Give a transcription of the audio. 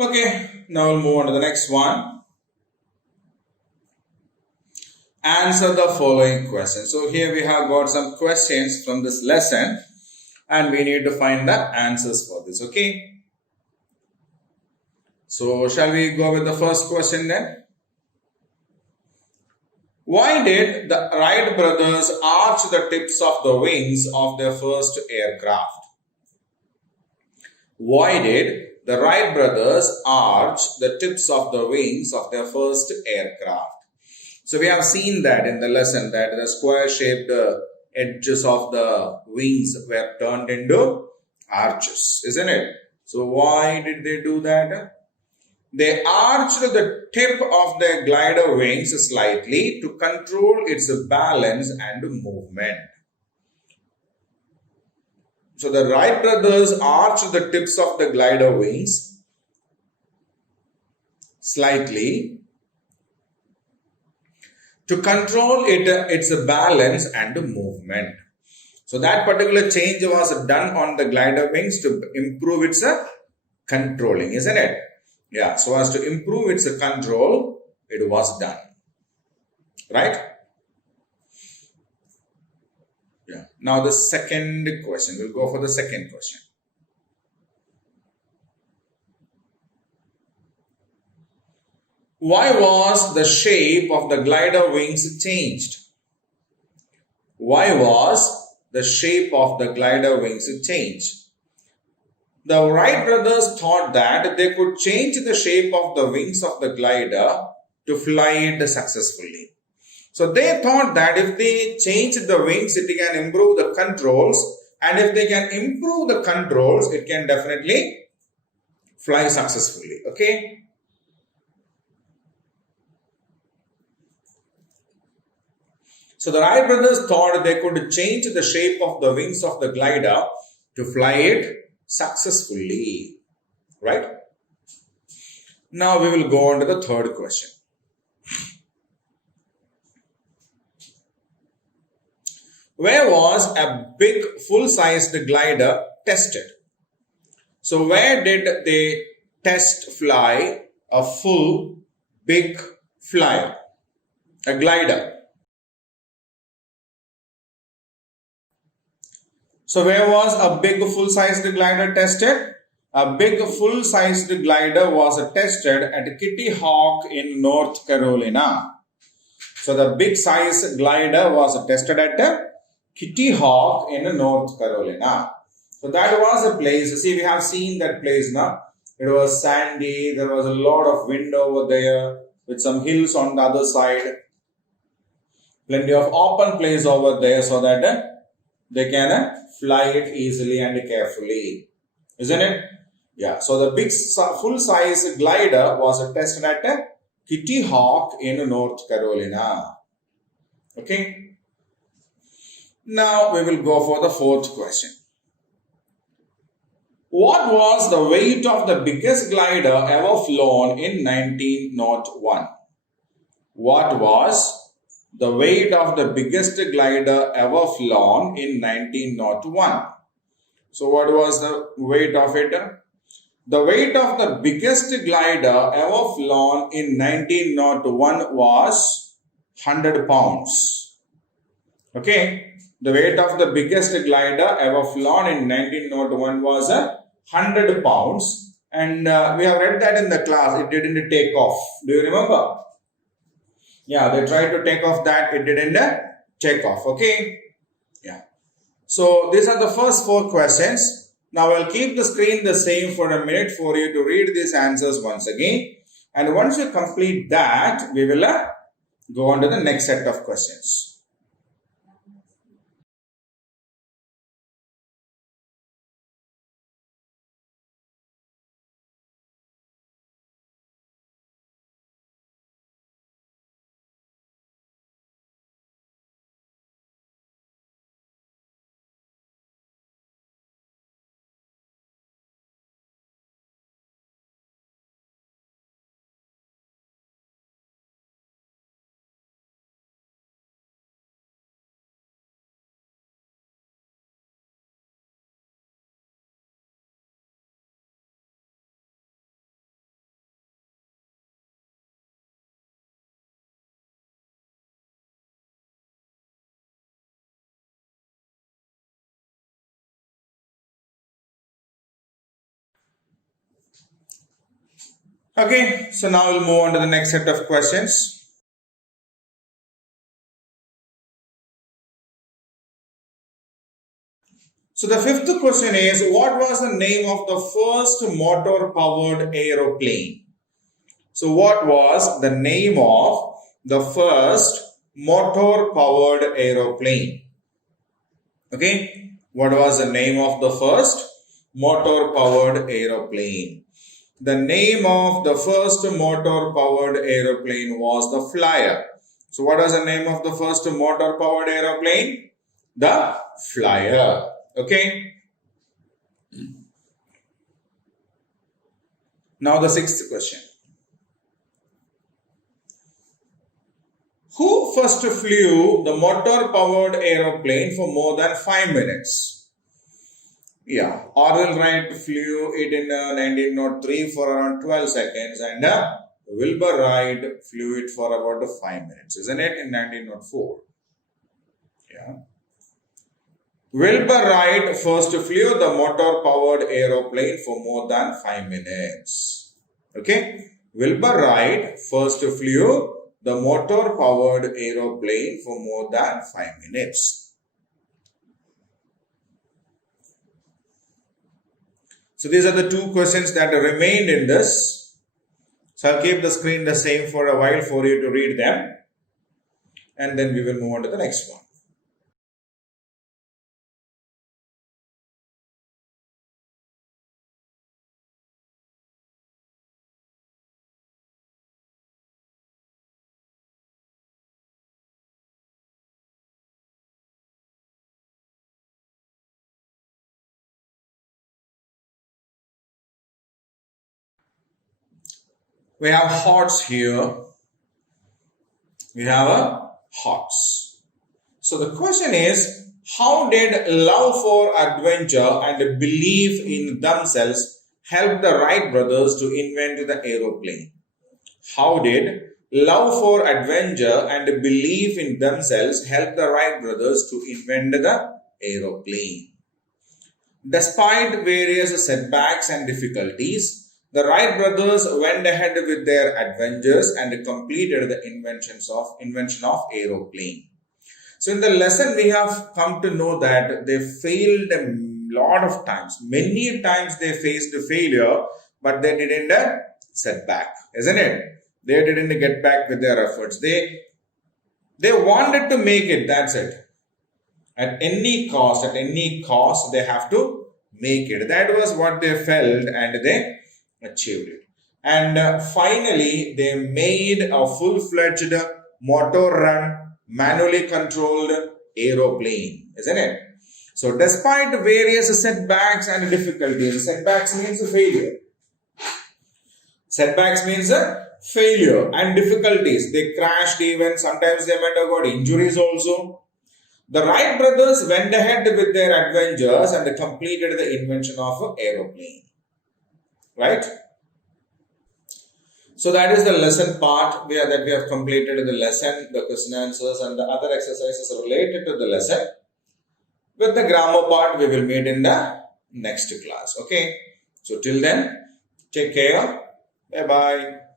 Okay, now we'll move on to the next one. Answer the following questions. So here we have got some questions from this lesson and we need to find the answers for this. Okay. So shall we go with the first question then? Why did the Wright brothers arch the tips of the wings of their first aircraft? Why did the Wright brothers arch the tips of the wings of their first aircraft? So we have seen that in the lesson that the square-shaped edges of the wings were turned into arches, isn't it? So why did they do that? They arched the tip of their glider wings slightly to control its balance and movement. So the Wright brothers arched the tips of the glider wings slightly to control its balance and movement. So that particular change was done on the glider wings to improve its controlling, isn't it? Yeah, so as to improve its control, it was done. Right? Yeah. Now the second question. We'll go for the second question. Why was the shape of the glider wings changed? Why was the shape of the glider wings changed? The Wright brothers thought that they could change the shape of the wings of the glider to fly it successfully. So they thought that if they change the wings, it can improve the controls, and if they can improve the controls, it can definitely fly successfully. Okay. So the Wright brothers thought they could change the shape of the wings of the glider to fly it successfully. Right? Now we will go on to the third question. Where was a big full-sized glider tested? So where did they test fly a full big flyer, a glider? So where was a big full-sized glider tested? A big full-sized glider was tested at Kitty Hawk in North Carolina. So the big size glider was tested at Kitty Hawk in North Carolina. So that was a place. See, we have seen that place now. It was sandy. There was a lot of wind over there with some hills on the other side. Plenty of open place over there so that they can fly it easily and carefully. Isn't it? Yeah. So the big full-size glider was tested at Kitty Hawk in North Carolina. Okay. Now we will go for the fourth question. What was the weight of the biggest glider ever flown in 1901? What was the weight of the biggest glider ever flown in 1901? So what was the weight of it? The weight of the biggest glider ever flown in 1901 was 100 pounds. Okay. The weight of the biggest glider ever flown in 1901 was 100 pounds. And we have read that in the class. It didn't take off. Do you remember? Yeah, they tried to take off that. It didn't take off. Okay. Yeah. So these are the first 4 questions. Now I'll keep the screen the same for a minute for you to read these answers once again. And once you complete that, we will go on to the next set of questions. Okay, so now we'll move on to the next set of questions. So the fifth question is, what was the name of the first motor-powered aeroplane? So what was the name of the first motor-powered aeroplane? Okay, what was the name of the first motor-powered aeroplane? The name of the first motor-powered aeroplane was the Flyer. So what was the name of the first motor-powered aeroplane? The Flyer. Okay. Now the sixth question. Who first flew the motor-powered aeroplane for more than 5 minutes? Yeah, Orville Wright flew it in 1903 for around 12 seconds and Wilbur Wright flew it for about 5 minutes, isn't it, in 1904? Yeah. Wilbur Wright first flew the motor-powered aeroplane for more than 5 minutes. Okay. Wilbur Wright first flew the motor-powered aeroplane for more than 5 minutes. So these are the two questions that remained in this. So I'll keep the screen the same for a while for you to read them. And then we will move on to the next one. We have HOTS here. We have a HOTS. So the question is, how did love for adventure and belief in themselves help the Wright brothers to invent the aeroplane? How did love for adventure and belief in themselves help the Wright brothers to invent the aeroplane? Despite various setbacks and difficulties, the Wright brothers went ahead with their adventures and completed the invention of aeroplane. So in the lesson, we have come to know that they failed a lot of times. Many times they faced failure, but they didn't set back, isn't it? They didn't get back with their efforts. They wanted to make it, that's it. At any cost, they have to make it. That was what they felt and they achieved it. And finally, they made a full-fledged motor-run, manually controlled aeroplane, isn't it? So despite various setbacks and difficulties, setbacks means failure. Setbacks means failure and difficulties. They crashed even, sometimes they might have got injuries also. The Wright brothers went ahead with their adventures and completed the invention of aeroplane. Right? So that is the lesson part that we have completed the lesson, the question answers and the other exercises related to the lesson. With the grammar part, we will meet in the next class. Okay. So till then, take care. Bye-bye.